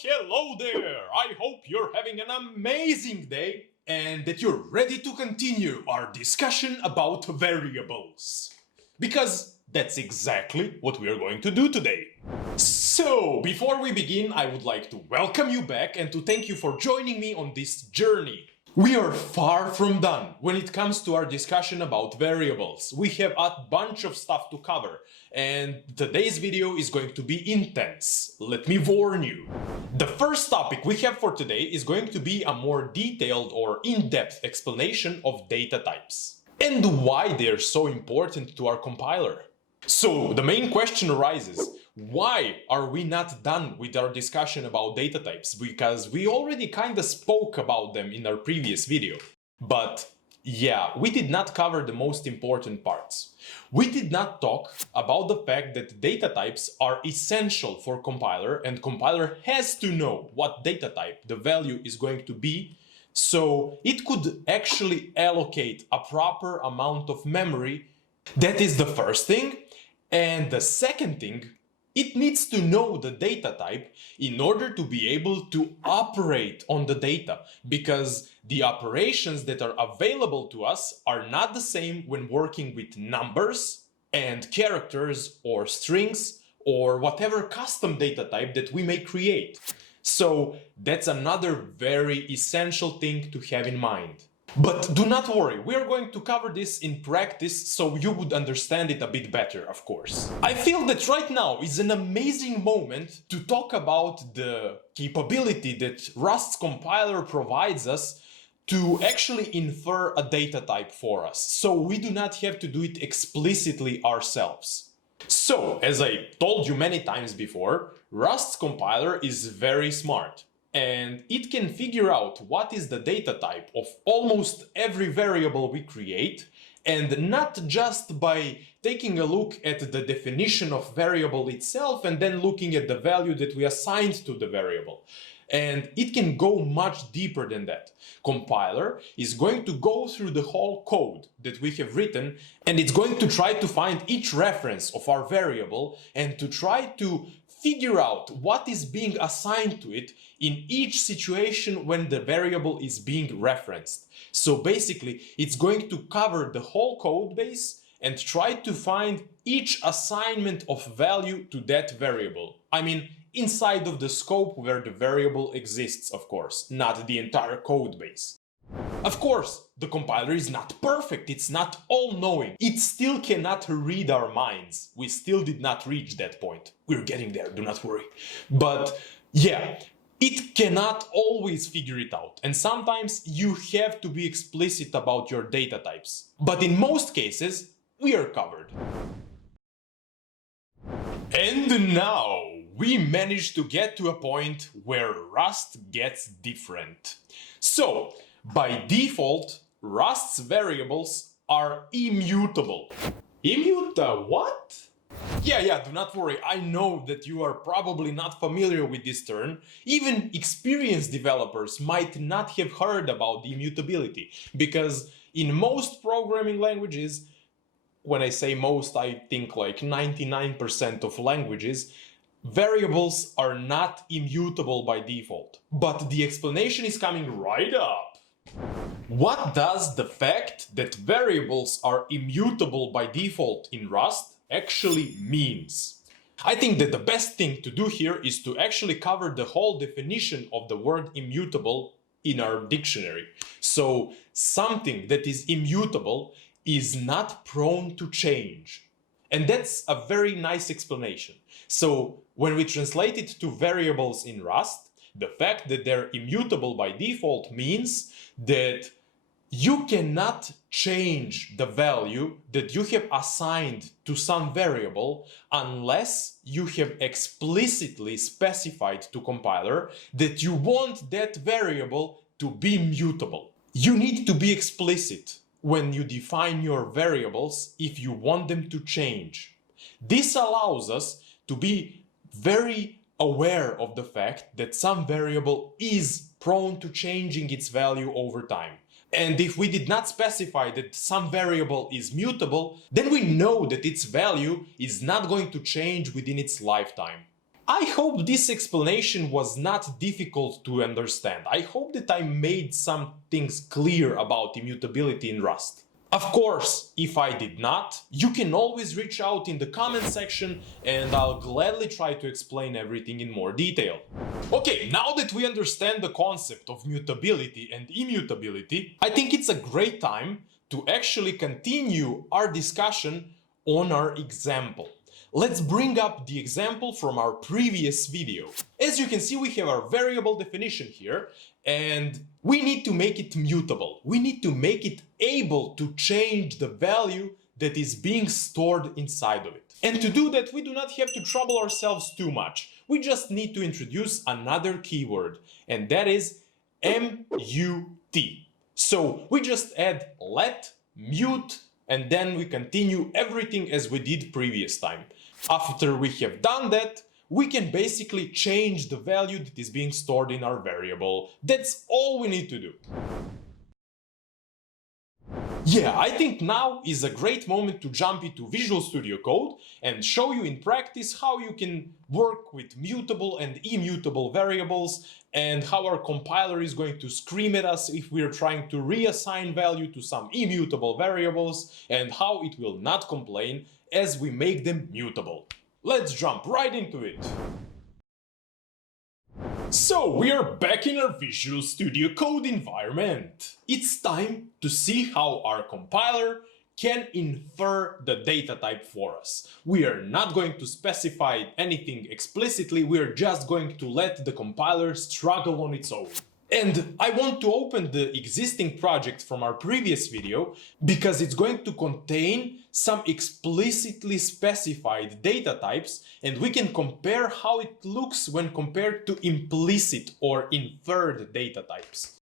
Hello there! I hope you're having an amazing day and that you're ready to continue our discussion about variables. Because that's exactly what we are going to do today. So, before we begin, I would like to welcome you back and to thank you for joining me on this journey. We are far from done when it comes to our discussion about variables. We have a bunch of stuff to cover, and today's video is going to be intense. Let me warn you. The first topic we have for today is going to be a more detailed or in-depth explanation of data types and why they're so important to our compiler. So the main question arises, why are we not done with our discussion about data types? Because we already kinda spoke about them in our previous video. But yeah, we did not cover the most important parts. We did not talk about the fact that data types are essential for compiler, and compiler has to know what data type the value is going to be, so it could actually allocate a proper amount of memory. That is the first thing. And the second thing, it needs to know the data type in order to be able to operate on the data, because the operations that are available to us are not the same when working with numbers and characters or strings or whatever custom data type that we may create. So that's another very essential thing to have in mind. But do not worry, we are going to cover this in practice so you would understand it a bit better, of course. I feel that right now is an amazing moment to talk about the capability that Rust's compiler provides us to actually infer a data type for us, so we do not have to do it explicitly ourselves. So, as I told you many times before, Rust's compiler is very smart. And it can figure out what is the data type of almost every variable we create, and not just by taking a look at the definition of variable itself and then looking at the value that we assigned to the variable. And it can go much deeper than that. Compiler is going to go through the whole code that we have written, and it's going to try to find each reference of our variable and to try to figure out what is being assigned to it in each situation when the variable is being referenced. So basically, it's going to cover the whole code base and try to find each assignment of value to that variable. I mean, inside of the scope where the variable exists, of course, not the entire code base. Of course, the compiler is not perfect, it's not all-knowing. It still cannot read our minds. We still did not reach that point. We're getting there, do not worry. But yeah, it cannot always figure it out. And sometimes you have to be explicit about your data types. But in most cases, we are covered. And now we managed to get to a point where Rust gets different. So, by default, Rust's variables are immutable. What? Yeah, do not worry, I know that you are probably not familiar with this term. Even experienced developers might not have heard about the immutability, because in most programming languages, when I say most, I think like 99% of languages, variables are not immutable by default. But the explanation is coming right up. What does the fact that variables are immutable by default in Rust actually means? I think that the best thing to do here is to actually cover the whole definition of the word immutable in our dictionary. So something that is immutable is not prone to change. And that's a very nice explanation. So when we translate it to variables in Rust, the fact that they're immutable by default means that you cannot change the value that you have assigned to some variable unless you have explicitly specified to compiler that you want that variable to be mutable. You need to be explicit when you define your variables if you want them to change. This allows us to be very aware of the fact that some variable is prone to changing its value over time. And if we did not specify that some variable is mutable, then we know that its value is not going to change within its lifetime. I hope this explanation was not difficult to understand. I hope that I made some things clear about immutability in Rust. Of course, if I did not, you can always reach out in the comment section and I'll gladly try to explain everything in more detail. Okay, now that we understand the concept of mutability and immutability, I think it's a great time to actually continue our discussion on our example. Let's bring up the example from our previous video. As you can see, we have our variable definition here, and we need to make it mutable. We need to make it able to change the value that is being stored inside of it. And to do that, we do not have to trouble ourselves too much. We just need to introduce another keyword, and that is mut. So we just add let, mute, and then we continue everything as we did previous time. After we have done that, we can basically change the value that is being stored in our variable. That's all we need to do. Yeah, I think now is a great moment to jump into Visual Studio Code and show you in practice how you can work with mutable and immutable variables and how our compiler is going to scream at us if we're trying to reassign value to some immutable variables and how it will not complain as we make them mutable. Let's jump right into it. So we are back in our Visual Studio Code environment. It's time to see how our compiler can infer the data type for us. We are not going to specify anything explicitly, we are just going to let the compiler struggle on its own. And I want to open the existing project from our previous video because it's going to contain some explicitly specified data types, and we can compare how it looks when compared to implicit or inferred data types.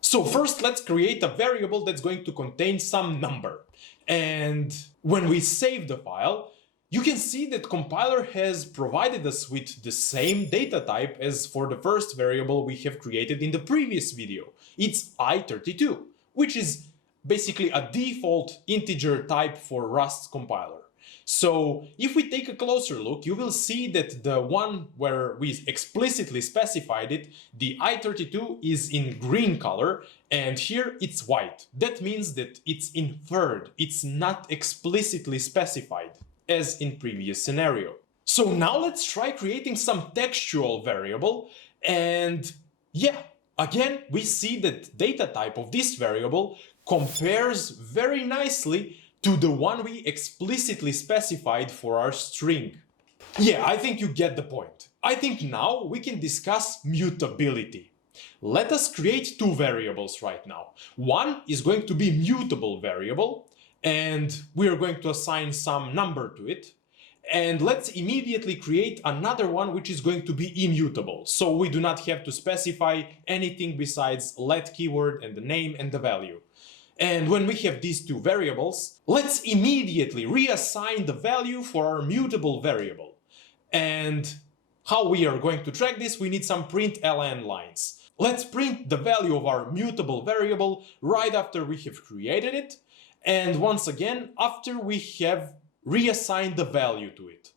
So first, let's create a variable that's going to contain some number. And when we save the file, you can see that compiler has provided us with the same data type as for the first variable we have created in the previous video. It's i32, which is basically a default integer type for Rust compiler. So if we take a closer look, you will see that the one where we explicitly specified it, the i32 is in green color, and here it's white. That means that it's inferred, it's not explicitly specified, as in previous scenario. So now let's try creating some textual variable, and yeah, again we see that data type of this variable compares very nicely to the one we explicitly specified for our string. Yeah, I think you get the point. I think now we can discuss mutability. Let us create two variables right now. One is going to be mutable variable, and we are going to assign some number to it. And let's immediately create another one which is going to be immutable, so we do not have to specify anything besides let keyword and the name and the value. And when we have these two variables, let's immediately reassign the value for our mutable variable. And how we are going to track this, we need some println lines. Let's print the value of our mutable variable right after we have created it, and once again after we have reassigned the value to it.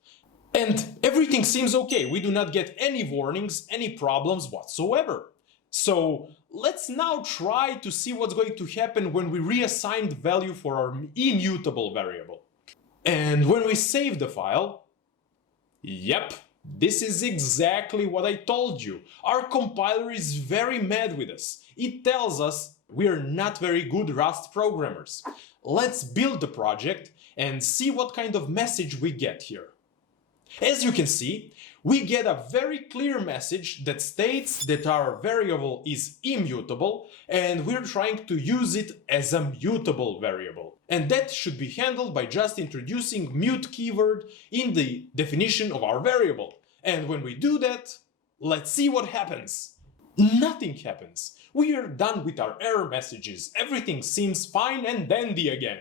And everything seems okay, we do not get any warnings, any problems whatsoever. So let's now try to see what's going to happen when we reassign the value for our immutable variable. And when we save the file, yep, this is exactly what I told you. Our compiler is very mad with us. It tells us we're not very good Rust programmers. Let's build the project and see what kind of message we get here. As you can see, we get a very clear message that states that our variable is immutable and we're trying to use it as a mutable variable. And that should be handled by just introducing mute keyword in the definition of our variable. And when we do that, let's see what happens. Nothing happens. We are done with our error messages. Everything seems fine and dandy again.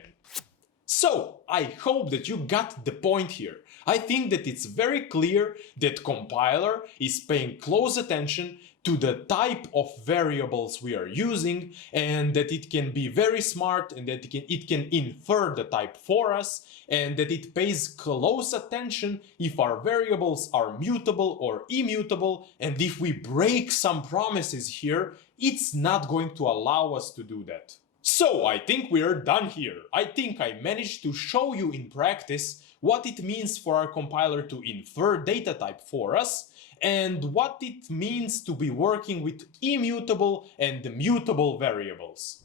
So, I hope that you got the point here. I think that it's very clear that compiler is paying close attention to the type of variables we are using, and that it can be very smart, and that it can infer the type for us, and that it pays close attention if our variables are mutable or immutable, and if we break some promises here, it's not going to allow us to do that. So I think we are done here. I think I managed to show you in practice what it means for our compiler to infer data type for us, and what it means to be working with immutable and mutable variables.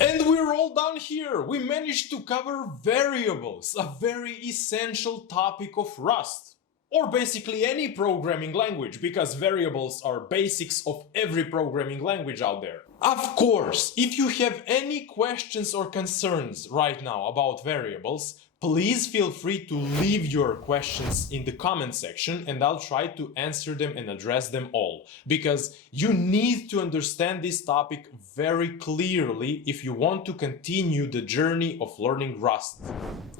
And we're all done here! We managed to cover variables, a very essential topic of Rust. Or basically any programming language, because variables are basics of every programming language out there. Of course, if you have any questions or concerns right now about variables, please feel free to leave your questions in the comment section, and I'll try to answer them and address them all, because you need to understand this topic very clearly if you want to continue the journey of learning Rust.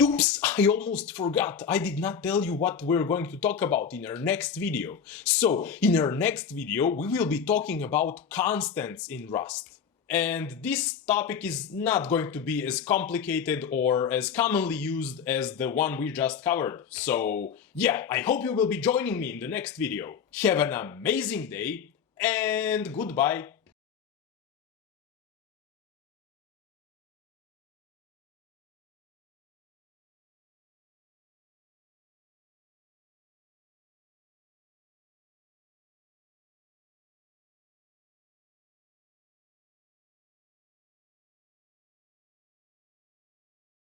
Oops, I almost forgot. I did not tell you what we're going to talk about in our next video. So, in our next video, we will be talking about constants in Rust. And this topic is not going to be as complicated or as commonly used as the one we just covered. So yeah, I hope you will be joining me in the next video. Have an amazing day and goodbye.